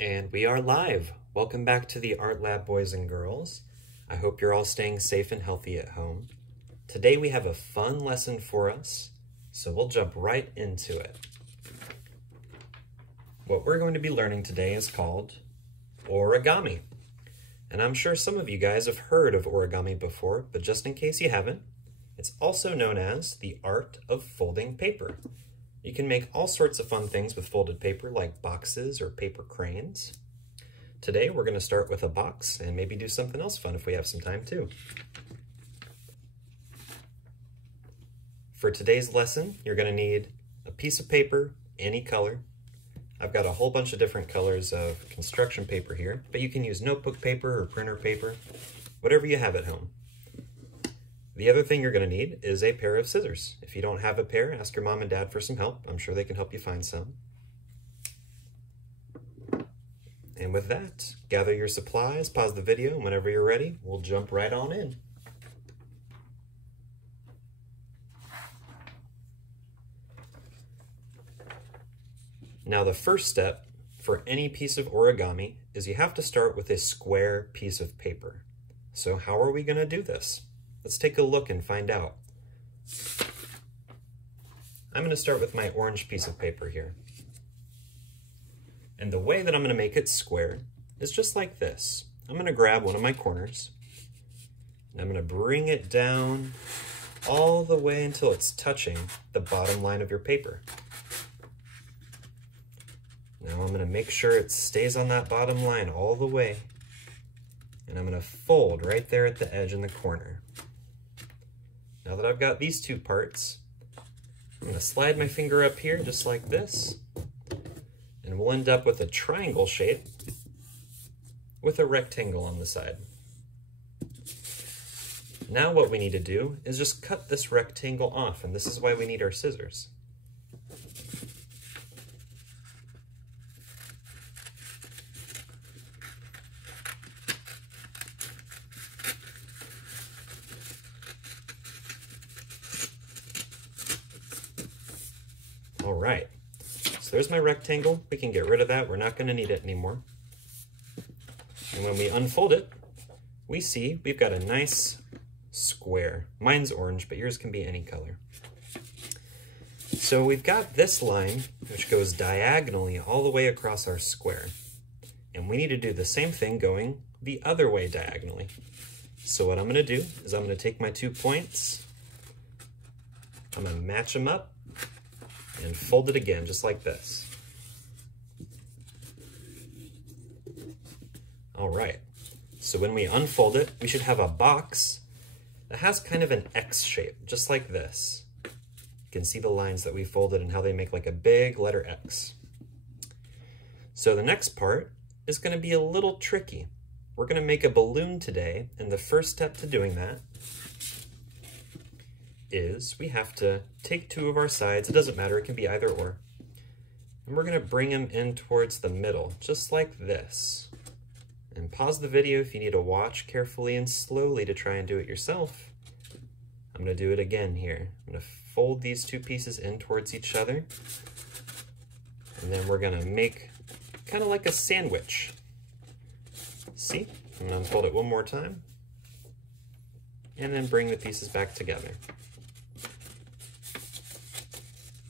And we are live. Welcome back to the Art Lab, boys and girls. I hope you're all staying safe and healthy at home. Today we have a fun lesson for us, so we'll jump right into it. What we're going to be learning today is called origami. And I'm sure some of you guys have heard of origami before, but just in case you haven't, it's also known as the art of folding paper. You can make all sorts of fun things with folded paper, like boxes or paper cranes. Today we're going to start with a box and maybe do something else fun if we have some time too. For today's lesson, you're going to need a piece of paper, any color. I've got a whole bunch of different colors of construction paper here, but you can use notebook paper or printer paper, whatever you have at home. The other thing you're going to need is a pair of scissors. If you don't have a pair, ask your mom and dad for some help. I'm sure they can help you find some. And with that, gather your supplies, pause the video, and whenever you're ready, we'll jump right on in. Now the first step for any piece of origami is you have to start with a square piece of paper. So how are we going to do this? Let's take a look and find out. I'm going to start with my orange piece of paper here. And the way that I'm going to make it square is just like this. I'm going to grab one of my corners, and I'm going to bring it down all the way until it's touching the bottom line of your paper. Now I'm going to make sure it stays on that bottom line all the way, and I'm going to fold right there at the edge in the corner. Now that I've got these two parts, I'm going to slide my finger up here just like this, and we'll end up with a triangle shape with a rectangle on the side. Now what we need to do is just cut this rectangle off, and this is why we need our scissors. All right, so there's my rectangle. We can get rid of that. We're not going to need it anymore. And when we unfold it, we see we've got a nice square. Mine's orange, but yours can be any color. So we've got this line, which goes diagonally all the way across our square. And we need to do the same thing going the other way diagonally. So what I'm going to do is I'm going to take my 2 points, I'm going to match them up, and fold it again, just like this. All right, so when we unfold it, we should have a box that has kind of an X shape, just like this. You can see the lines that we folded and how they make like a big letter X. So the next part is going to be a little tricky. We're going to make a balloon today, and the first step to doing that is we have to take 2 of our sides, it doesn't matter, it can be either or, and we're going to bring them in towards the middle, just like this. And pause the video if you need to watch carefully and slowly to try and do it yourself. I'm going to do it again here. I'm going to fold these 2 pieces in towards each other, and then we're going to make kind of like a sandwich. See? I'm going to unfold it one more time, and then bring the pieces back together.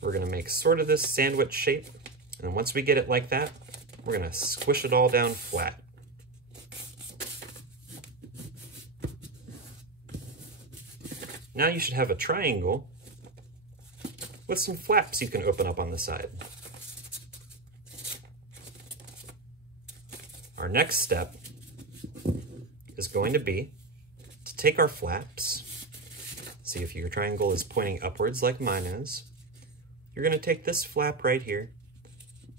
We're going to make sort of this sandwich shape, and once we get it like that, we're going to squish it all down flat. Now you should have a triangle with some flaps you can open up on the side. Our next step is going to be to take our flaps, see if your triangle is pointing upwards like mine is. You're going to take this flap right here,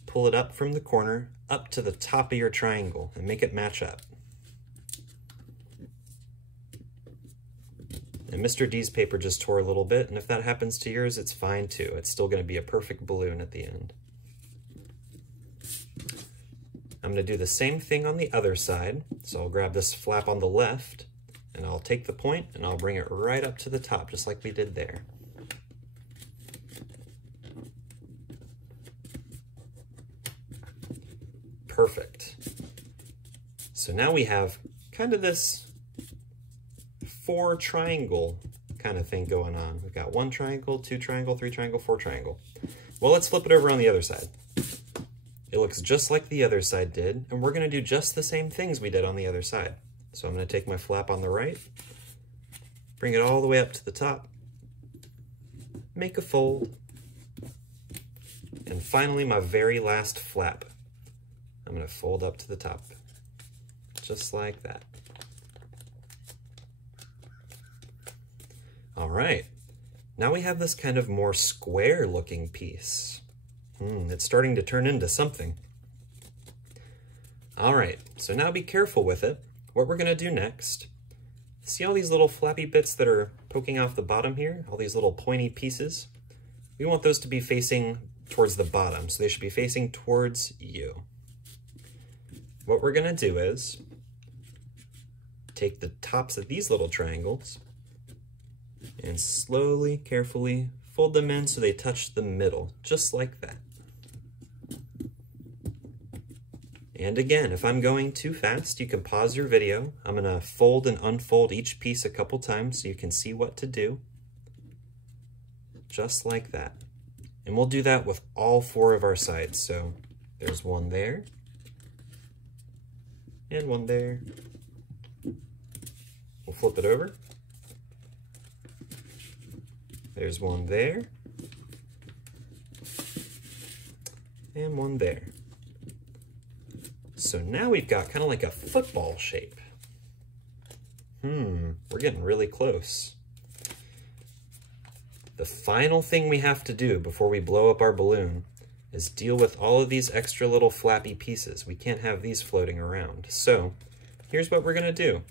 pull it up from the corner up to the top of your triangle and make it match up. And Mr. D's paper just tore a little bit, and if that happens to yours, it's fine too. It's still going to be a perfect balloon at the end. I'm going to do the same thing on the other side. So I'll grab this flap on the left, and I'll take the point and I'll bring it right up to the top, just like we did there. Perfect. So now we have kind of this 4 triangle kind of thing going on. We've got 1 triangle, 2 triangle, 3 triangle, 4 triangle. Well, let's flip it over on the other side. It looks just like the other side did, and we're going to do just the same things we did on the other side. So I'm going to take my flap on the right, bring it all the way up to the top, make a fold, and finally my very last flap. I'm going to fold up to the top, just like that. All right, now we have this kind of more square looking piece. It's starting to turn into something. All right, so now be careful with it. What we're gonna do next, see all these little flappy bits that are poking off the bottom here, all these little pointy pieces? We want those to be facing towards the bottom, so they should be facing towards you. What we're gonna do is take the tops of these little triangles and slowly, carefully fold them in so they touch the middle, just like that. And again, if I'm going too fast, you can pause your video. I'm gonna fold and unfold each piece a couple times so you can see what to do. Just like that. And we'll do that with all 4 of our sides. So there's 1 there, and 1 there. We'll flip it over. There's 1 there, and 1 there. So now we've got kind of like a football shape. We're getting really close. The final thing we have to do before we blow up our balloon is deal with all of these extra little flappy pieces. We can't have these floating around. So here's what we're gonna do.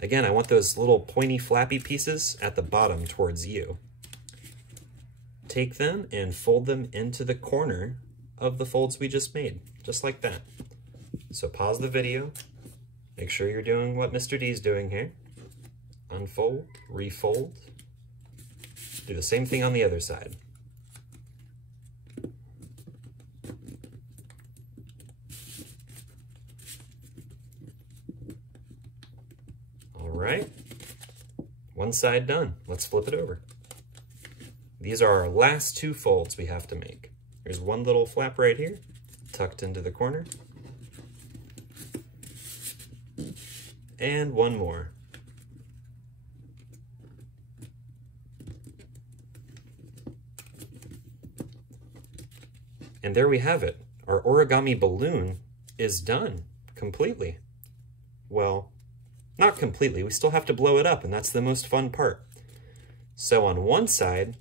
Again, I want those little pointy flappy pieces at the bottom towards you. Take them and fold them into the corner of the folds we just made, just like that. So pause the video, make sure you're doing what Mr. D's doing here. Unfold, refold. Do the same thing on the other side. All right, 1 side done. Let's flip it over. These are our last 2 folds we have to make. There's 1 little flap right here, tucked into the corner. And 1 more. And there we have it. Our origami balloon is done completely. Well, not completely. We still have to blow it up, and that's the most fun part. So on one side,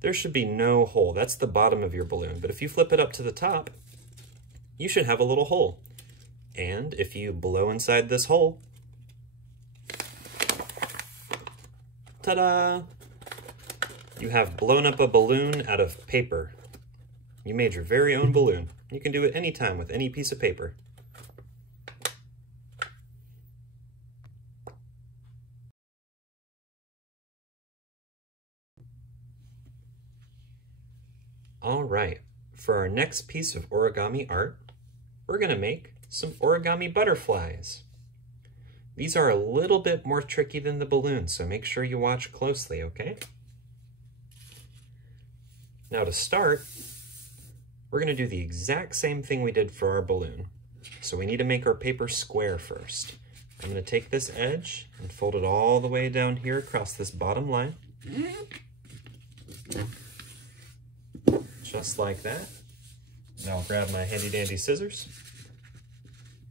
there should be no hole. That's the bottom of your balloon. But if you flip it up to the top, you should have a little hole. And if you blow inside this hole, ta-da! You have blown up a balloon out of paper. You made your very own balloon. You can do it anytime with any piece of paper. All right, for our next piece of origami art, we're gonna make some origami butterflies. These are a little bit more tricky than the balloon, so make sure you watch closely, okay? Now to start, we're gonna do the exact same thing we did for our balloon. So we need to make our paper square first. I'm gonna take this edge and fold it all the way down here across this bottom line. Just like that. Now I'll grab my handy dandy scissors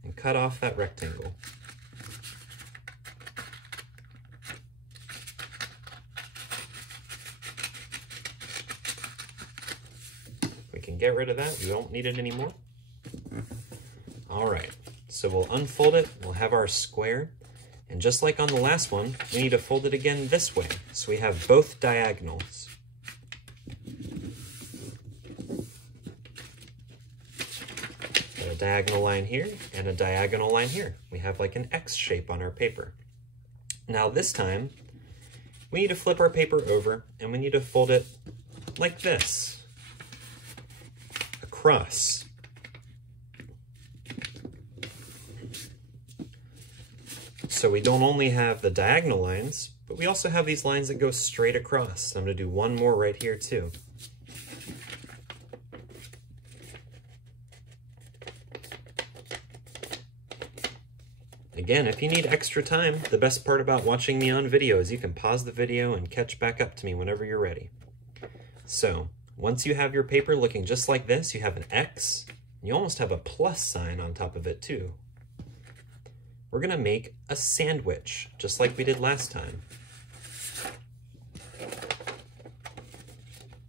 and cut off that rectangle. We can get rid of that, we don't need it anymore. All right, so we'll unfold it, we'll have our square, and just like on the last one, we need to fold it again this way, so we have both diagonals. A diagonal line here and a diagonal line here. We have like an X shape on our paper. Now this time, we need to flip our paper over and we need to fold it like this, across. So we don't only have the diagonal lines, but we also have these lines that go straight across. I'm going to do one more right here too. Again, if you need extra time, the best part about watching me on video is you can pause the video and catch back up to me whenever you're ready. So, once you have your paper looking just like this, you have an X, and you almost have a plus sign on top of it too. We're gonna make a sandwich, just like we did last time.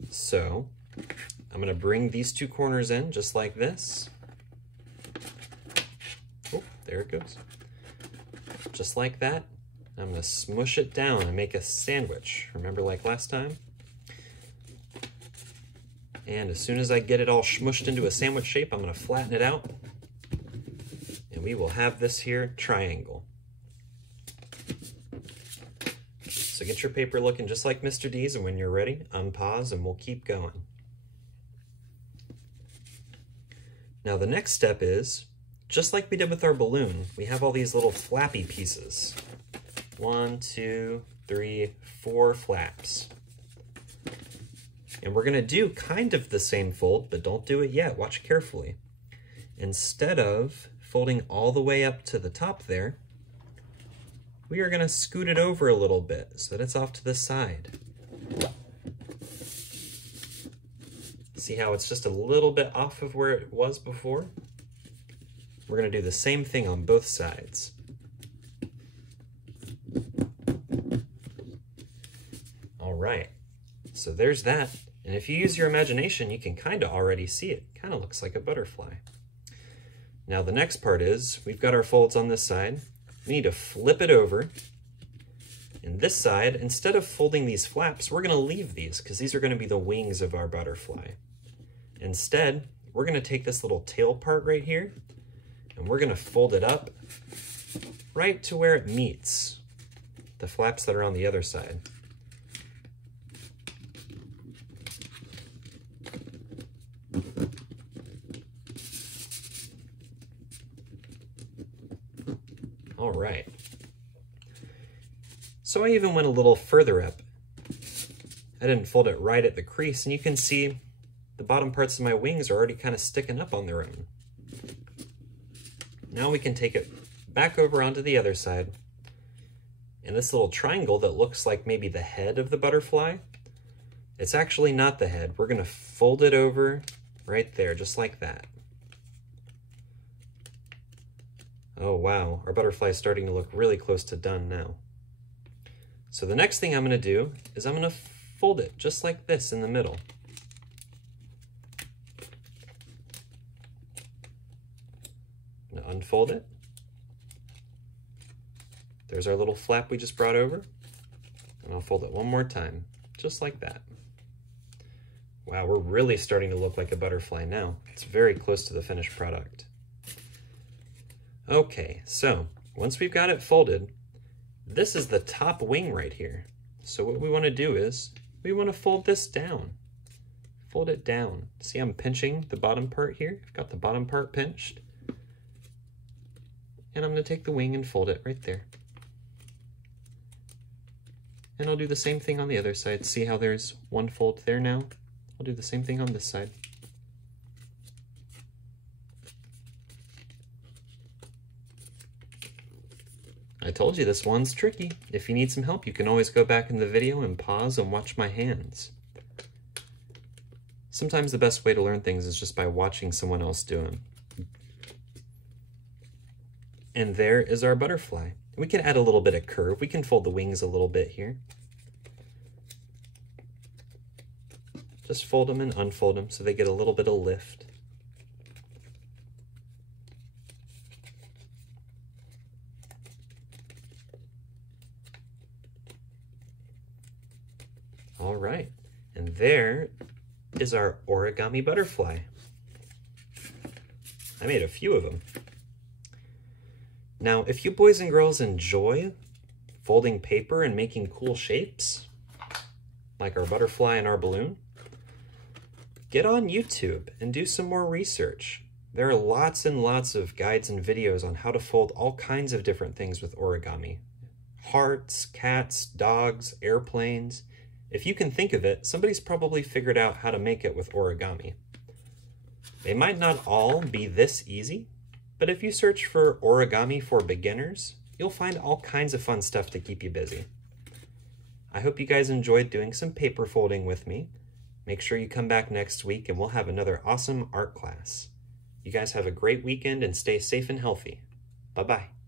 So, I'm gonna bring these two corners in just like this. Oh, there it goes. Just like that. I'm gonna smush it down and make a sandwich. Remember like last time? And as soon as I get it all smushed into a sandwich shape, I'm gonna flatten it out. And we will have this here triangle. So get your paper looking just like Mr. D's, and when you're ready, unpause and we'll keep going. Now the next step is, just like we did with our balloon, we have all these little flappy pieces. 1, 2, 3, 4 flaps. And we're gonna do kind of the same fold, but don't do it yet, watch carefully. Instead of folding all the way up to the top there, we are gonna scoot it over a little bit so that it's off to the side. See how it's just a little bit off of where it was before? We're gonna do the same thing on both sides. All right, so there's that. And if you use your imagination, you can kind of already see it. Kind of looks like a butterfly. Now the next part is, we've got our folds on this side. We need to flip it over. And this side, instead of folding these flaps, we're gonna leave these because these are gonna be the wings of our butterfly. Instead, we're gonna take this little tail part right here, and we're gonna fold it up right to where it meets the flaps that are on the other side. All right. So I even went a little further up. I didn't fold it right at the crease, and you can see the bottom parts of my wings are already kind of sticking up on their own. Now we can take it back over onto the other side. And this little triangle that looks like maybe the head of the butterfly, it's actually not the head. We're gonna fold it over right there, just like that. Oh wow, our butterfly is starting to look really close to done now. So the next thing I'm gonna do is I'm gonna fold it just like this in the middle. I'm gonna unfold it. There's our little flap we just brought over. And I'll fold it one more time, just like that. Wow, we're really starting to look like a butterfly now. It's very close to the finished product. Okay, so once we've got it folded, this is the top wing right here. So what we want to do is, we want to fold this down. Fold it down. See, I'm pinching the bottom part here. I've got the bottom part pinched. And I'm going to take the wing and fold it right there. And I'll do the same thing on the other side. See how there's one fold there now? I'll do the same thing on this side. I told you this one's tricky. If you need some help, you can always go back in the video and pause and watch my hands. Sometimes the best way to learn things is just by watching someone else do them. And there is our butterfly. We can add a little bit of curve. We can fold the wings a little bit here. Just fold them and unfold them so they get a little bit of lift. All right, and there is our origami butterfly. I made a few of them. Now, if you boys and girls enjoy folding paper and making cool shapes, like our butterfly and our balloon, get on YouTube and do some more research. There are lots and lots of guides and videos on how to fold all kinds of different things with origami. Hearts, cats, dogs, airplanes. If you can think of it, somebody's probably figured out how to make it with origami. They might not all be this easy, but if you search for origami for beginners, you'll find all kinds of fun stuff to keep you busy. I hope you guys enjoyed doing some paper folding with me. Make sure you come back next week and we'll have another awesome art class. You guys have a great weekend and stay safe and healthy. Bye-bye.